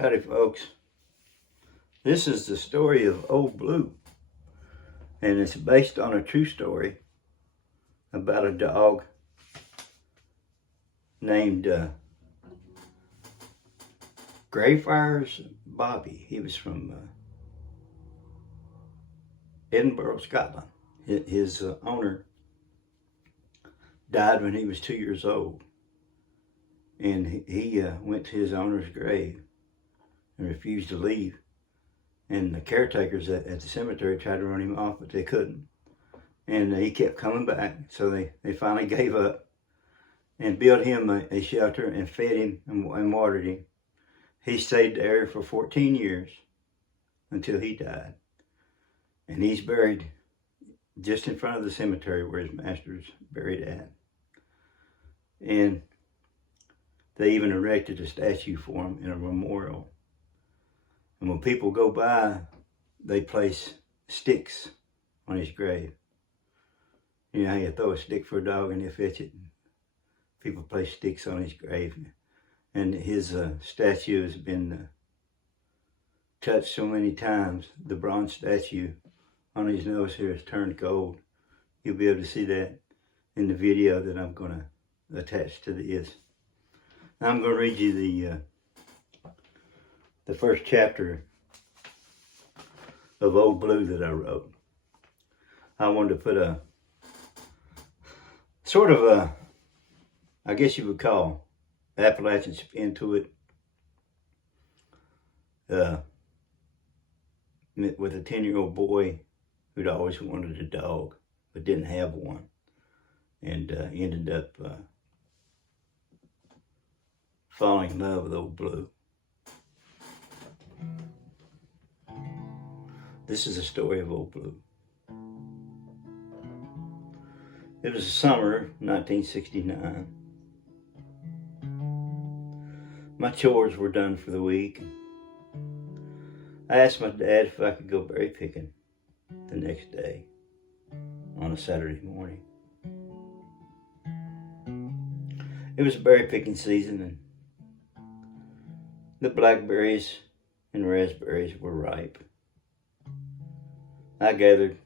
Howdy folks, this is the story of Old Blue, and it's based on a true story about a dog named Greyfriars Bobby. He was from Edinburgh, Scotland. His owner died when he was 2 years old, and he went to his owner's grave and refused to leave. And the caretakers at the cemetery tried to run him off, but they couldn't. And he kept coming back, so they finally gave up and built him a shelter and fed him and watered him. He stayed there for 14 years until he died. And he's buried just in front of the cemetery where his master's buried at. And they even erected a statue for him in a memorial. And when people go by, they place sticks on his grave. You know how you throw a stick for a dog and they fetch it? People place sticks on his grave. And his statue has been touched so many times. The bronze statue on his nose here has turned gold. You'll be able to see that in the video that I'm going to attach to this. Now I'm going to read you the first chapter of Old Blue that I wrote. I wanted to put a sort of a, I guess you would call Appalachian spin to it, with a 10-year-old boy who'd always wanted a dog but didn't have one, and ended up falling in love with Old Blue. This is the story of Old Blue. It was the summer of 1969. My chores were done for the week. I asked my dad if I could go berry picking the next day on a Saturday morning. It was berry picking season, and the blackberries and raspberries were ripe. I gathered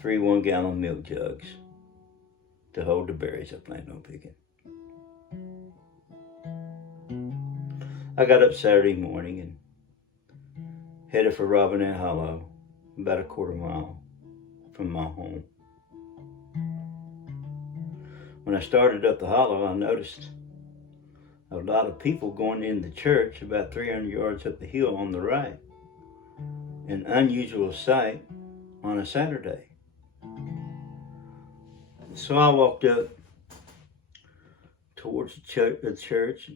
3 one-gallon milk jugs to hold the berries I planned on picking. I got up Saturday morning and headed for Robinette Hollow, about a quarter mile from my home. When I started up the hollow, I noticed a lot of people going in the church about 300 yards up the hill on the right. An unusual sight on a Saturday. So I walked up towards the church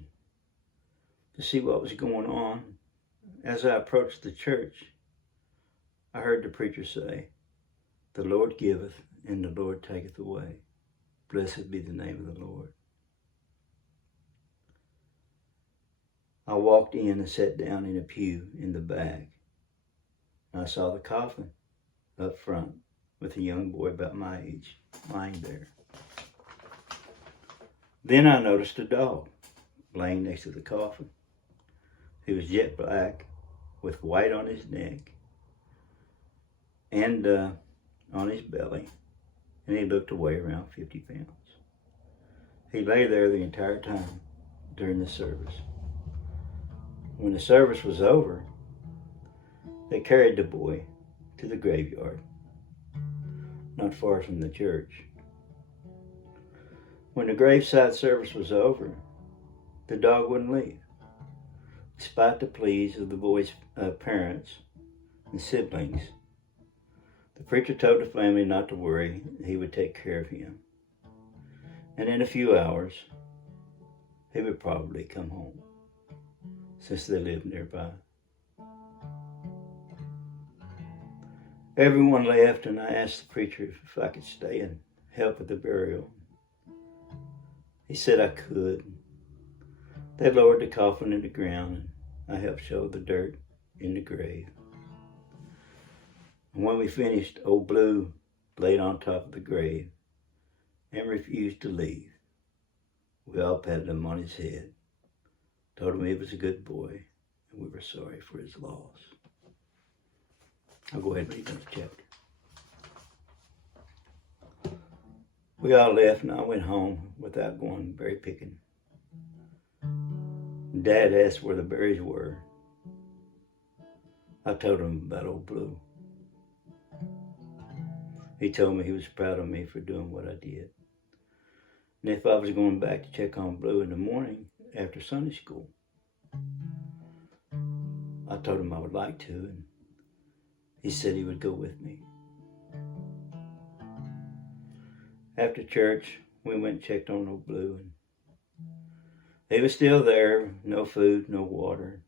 to see what was going on. As I approached the church, I heard the preacher say, "The Lord giveth and the Lord taketh away. Blessed be the name of the Lord." I walked in and sat down in a pew in the back. I saw the coffin up front with a young boy about my age lying there. Then I noticed a dog laying next to the coffin. He was jet black with white on his neck and on his belly, and he looked to weigh around 50 pounds. He lay there the entire time during the service. When the service was over, they carried the boy to the graveyard, not far from the church. When the graveside service was over, the dog wouldn't leave, despite the pleas of the boy's parents and siblings. The preacher told the family not to worry, he would take care of him. And in a few hours, he would probably come home, since they lived nearby. Everyone left, and I asked the preacher if I could stay and help with the burial. He said I could. They lowered the coffin in the ground, and I helped shovel the dirt in the grave. And when we finished, Old Blue laid on top of the grave and refused to leave. We all patted him on his head, told him he was a good boy, and we were sorry for his loss. I'll go ahead and read another chapter. We all left and I went home without going berry picking. Dad asked where the berries were. I told him about old Blue. He told me he was proud of me for doing what I did. And if I was going back to check on Blue in the morning after Sunday school, I told him I would like to, and he said he would go with me. After church, we went and checked on old Blue, and he was still there, no food, no water,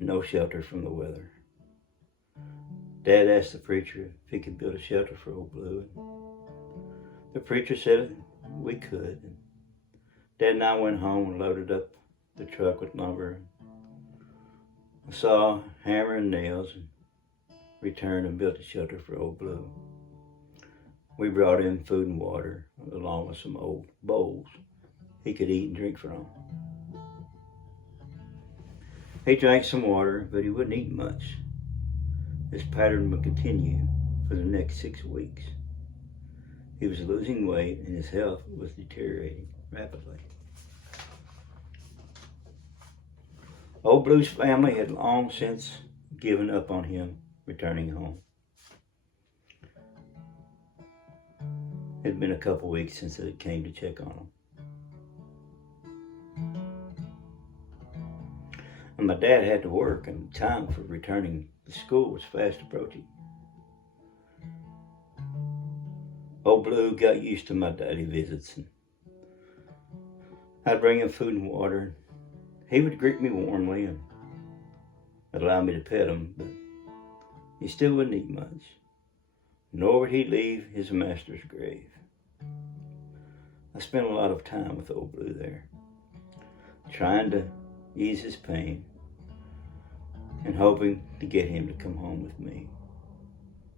no shelter from the weather. Dad asked the preacher if he could build a shelter for old Blue. The preacher said we could. And Dad and I went home and loaded up the truck with lumber, a saw, hammer, and nails, and returned and built a shelter for old Blue. We brought in food and water, along with some old bowls he could eat and drink from. He drank some water, but he wouldn't eat much. This pattern would continue for the next 6 weeks. He was losing weight and his health was deteriorating rapidly. Old Blue's family had long since given up on him returning home. It had been a couple weeks since they came to check on him. And my dad had to work, and the time for returning to school was fast approaching. Old Blue got used to my daily visits, and I'd bring him food and water. He would greet me warmly and allow me to pet him, but he still wouldn't eat much, nor would he leave his master's grave. I spent a lot of time with old Blue there, trying to ease his pain and hoping to get him to come home with me.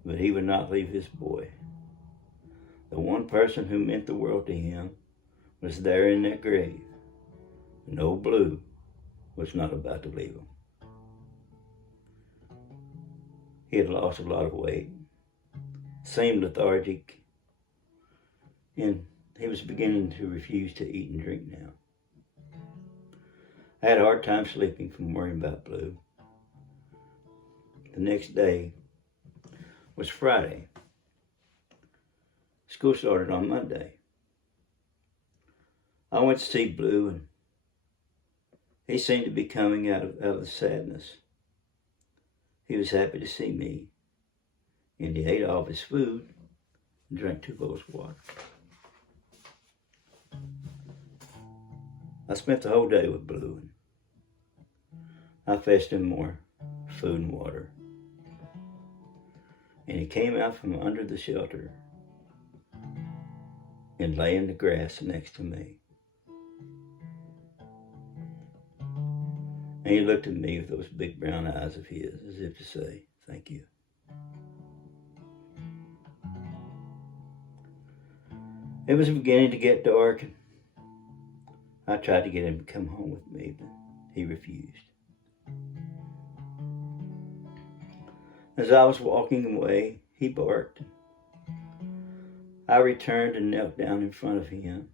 But he would not leave his boy. The one person who meant the world to him was there in that grave, and old Blue was not about to leave him. He had lost a lot of weight, seemed lethargic, and he was beginning to refuse to eat and drink now. I had a hard time sleeping from worrying about Blue. The next day was Friday. School started on Monday. I went to see Blue, and he seemed to be coming out of the sadness. He was happy to see me, and he ate all of his food and drank 2 bowls of water. I spent the whole day with Blue, and I fetched him more food and water. And he came out from under the shelter and lay in the grass next to me. And he looked at me with those big brown eyes of his, as if to say, thank you. It was beginning to get dark, and I tried to get him to come home with me, but he refused. As I was walking away, he barked. I returned and knelt down in front of him.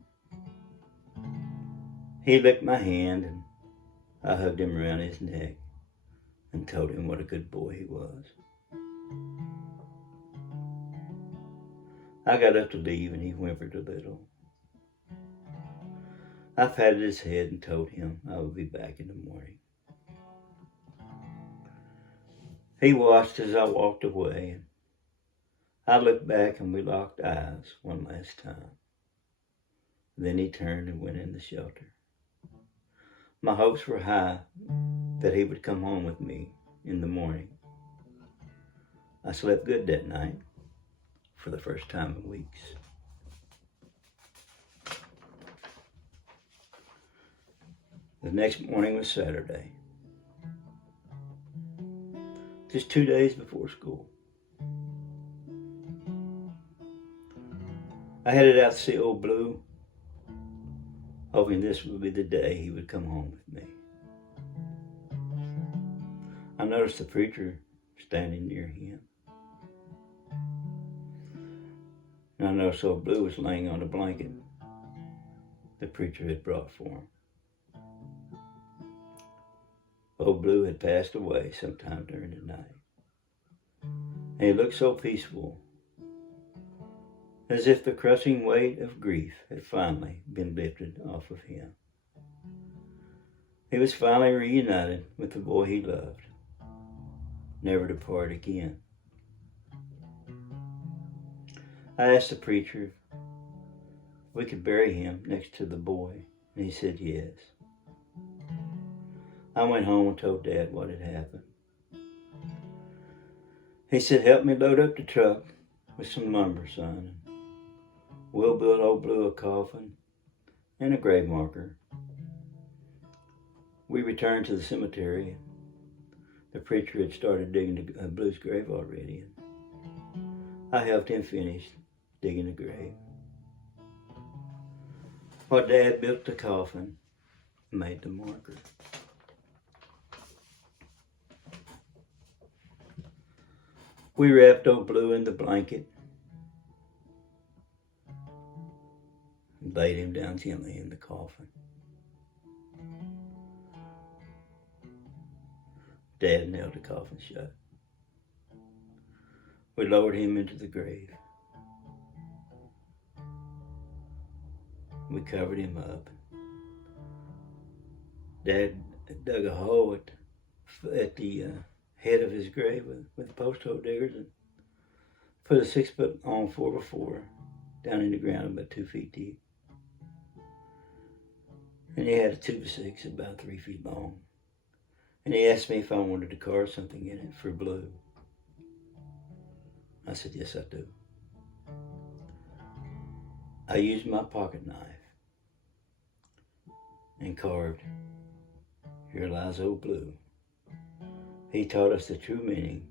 He licked my hand, and I hugged him around his neck and told him what a good boy he was. I got up to leave, and he whimpered a little. I patted his head and told him I would be back in the morning. He watched as I walked away, and I looked back and we locked eyes one last time. Then he turned and went in the shelter. My hopes were high that he would come home with me in the morning. I slept good that night for the first time in weeks. The next morning was Saturday, just 2 days before school. I headed out to see old Blue, hoping this would be the day he would come home with me. I noticed the preacher standing near him. And I noticed old Blue was laying on the blanket the preacher had brought for him. Old Blue had passed away sometime during the night. And he looked so peaceful, as if the crushing weight of grief had finally been lifted off of him. He was finally reunited with the boy he loved, never to part again. I asked the preacher if we could bury him next to the boy, and he said yes. I went home and told Dad what had happened. He said, "Help me load up the truck with some lumber, son. We'll build old Blue a coffin and a grave marker." We returned to the cemetery. The preacher had started digging Blue's grave already, and I helped him finish digging the grave, while Dad built the coffin and made the marker. We wrapped old Blue in the blanket and laid him down gently in the coffin. Dad nailed the coffin shut. We lowered him into the grave. We covered him up. Dad dug a hole at the head of his grave with post hole diggers and put a 6-foot long 4x4 down in the ground about 2 feet deep. And he had a 2x6 about 3 feet long. And he asked me if I wanted to carve something in it for Blue. I said, yes, I do. I used my pocket knife and carved, "Here lies old Blue. He taught us the true meaning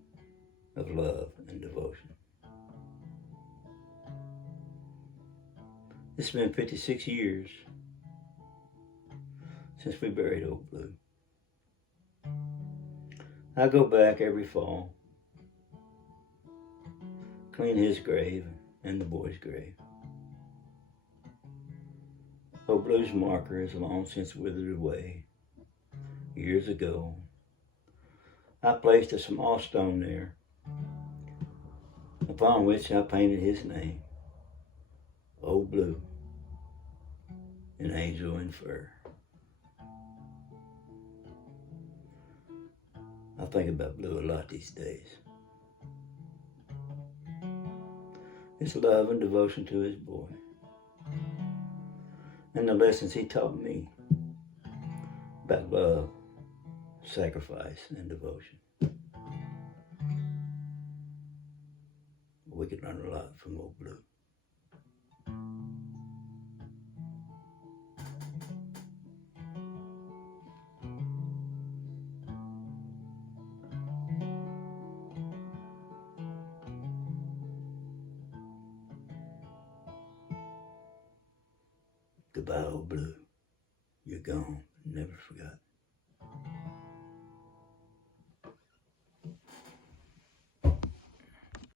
of love and devotion." It's been 56 years since we buried old Blue. I go back every fall, clean his grave and the boy's grave. Old Blue's marker is long since withered away. Years ago, I placed a small stone there, upon which I painted his name, Old Blue, an angel in fur. I think about Blue a lot these days. His love and devotion to his boy, and the lessons he taught me about love, sacrifice, and devotion. We could learn a lot from old Blue. Goodbye, old Blue. You're gone, never forgot.